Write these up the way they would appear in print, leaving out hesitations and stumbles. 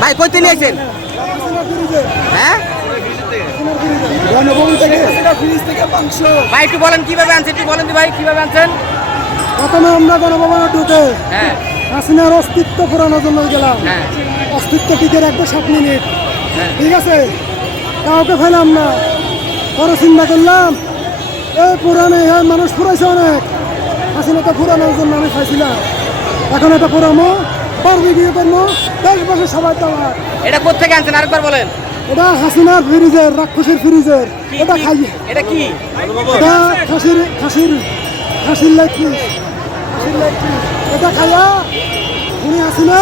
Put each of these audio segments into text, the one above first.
ভাই কইতে নিয়েছেন? হ্যাঁ ভাই একটু বলেন কিভাবে আনছেন, একটু বলেন ভাই কিভাবে আনছেন? প্রথমে আমরা গণভবনে ঢুকে হ্যাঁ হাসিনার অস্তিত্ব পুরানোর জন্য গেলাম। হ্যাঁ অস্তিত্ব টিকে রাখবো 7 মিনিট, হ্যাঁ ঠিক আছে? কাউকে ফেলাম না। পরে চিন্তা করলাম এই পুরানে মানুষ ফুরাইছে অনেক, হাসিনাটা ফুরানোর জন্য আমি খাইছিলাম। এখন এটা পুরামো, পারবি গিয়ে করবো, 10 বছর সবাই দেওয়া। এটা কোথেকে আনছেন আরেকবার বলেন? এটা হাসিনার ফ্রিজের, রাক্ষসের ফ্রিজের। এটা খাই, এটা কি? এটা খাসির লেগ পিস, খাসির লেগ পিস। এটা খাইয়া উনি হাসিনা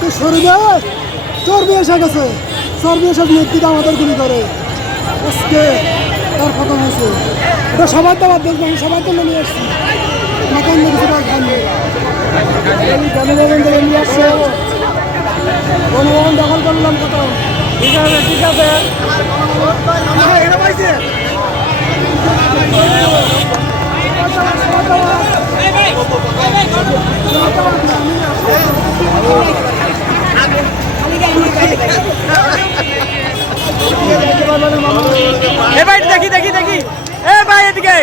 তো শরীরে চর্বি এসে গেছে, চর্বি এসে নেতৃত্ব আমাদের গুলি করে আজকে তার খতম হয়েছে। এটা সবার দাবার দেখবো, আমি সবার জন্য নিয়ে আসছি। নতুন কিছু খাইনি, জনগণ থেকে নিয়ে আসছে, জনগণ দখল করলাম কত। ঠিক আছে ঠিক আছে। এ ভাই দেখি দেখি দেখি, এ ভাই এদিকে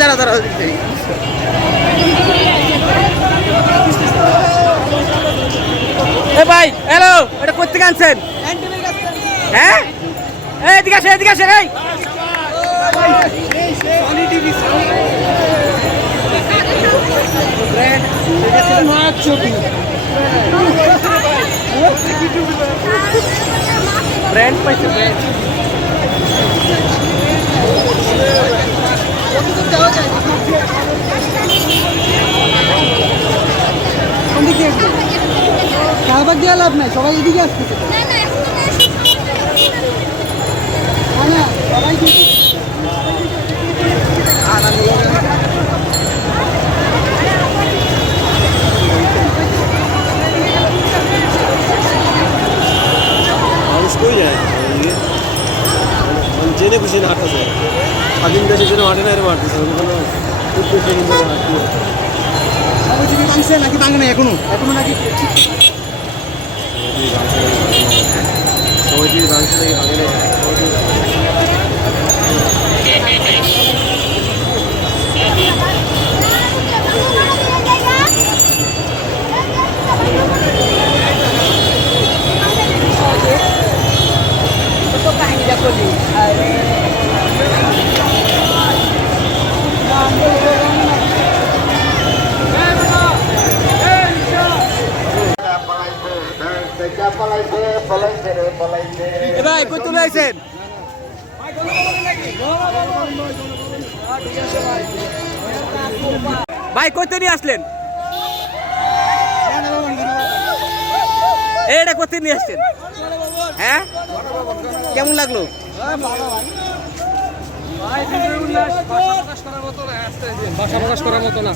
দাঁড়া দাঁড়া। এ ভাই হ্যালো, এটা কোথেকে আনছেন? হ্যাঁ এদিকে আসে এদিকে আসে। এই ব্র্যান্ড পাইছে ব্র্যান্ড। শাহবাগ দিয়ে লাভ নাই, সবাই এদিকে আসতেছে। সবাই মানুষ কই যায় জেনে খুশি না হাঁটতেছে, স্বাধীন দেশের জন্য হাঁটে না, এরকম হাঁটতেছে নাকি ভাঙে না এখনো এখনো নাকি সবাই যদি ভাঙছে নাকি ভাঙে না। ভাই কই তুলে আইছেন? ভাই কইতে নিয়ে আসলেন? এটা কোথায় নিয়ে আসছেন? হ্যাঁ কেমন লাগলো? ভাষা প্রকাশ করার মতো না।